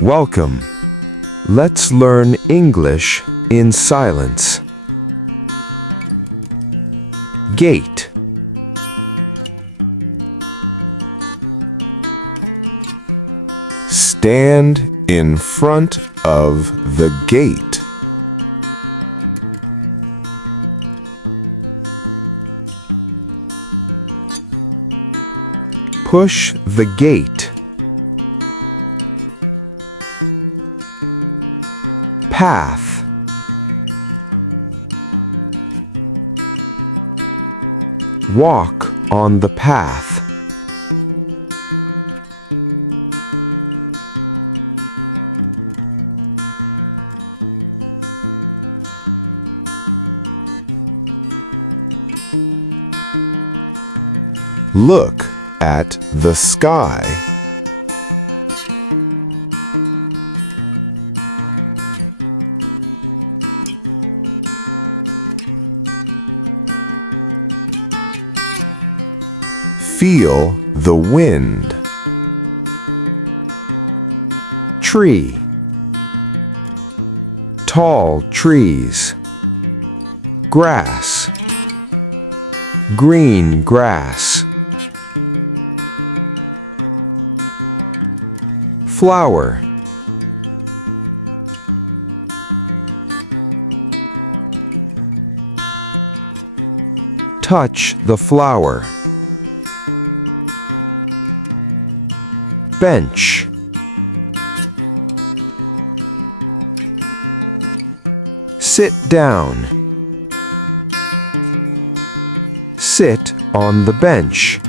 Welcome. Let's learn English in silence. Gate. Stand in front of the gate. Push the gate. Path. Walk on the path. Look at the sky. Feel the wind. Tree. Tall trees. Grass. Green grass. Flower. Touch the flower. Bench. Sit down. Sit on the bench.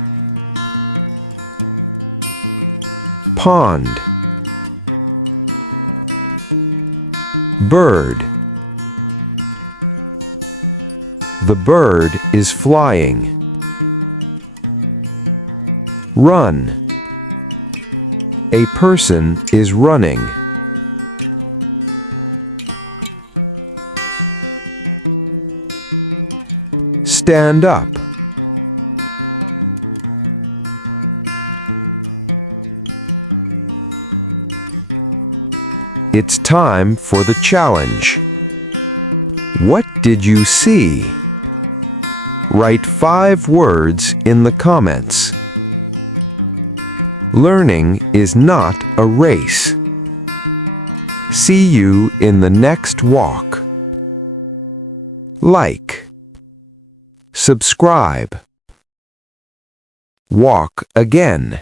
Pond. Bird. The bird is flying. Run. A person is running. Stand up. It's time for the challenge. What did you see? Write 5 words in the comments. Learning is not a race. See you in the next walk. Like. Subscribe. Walk again.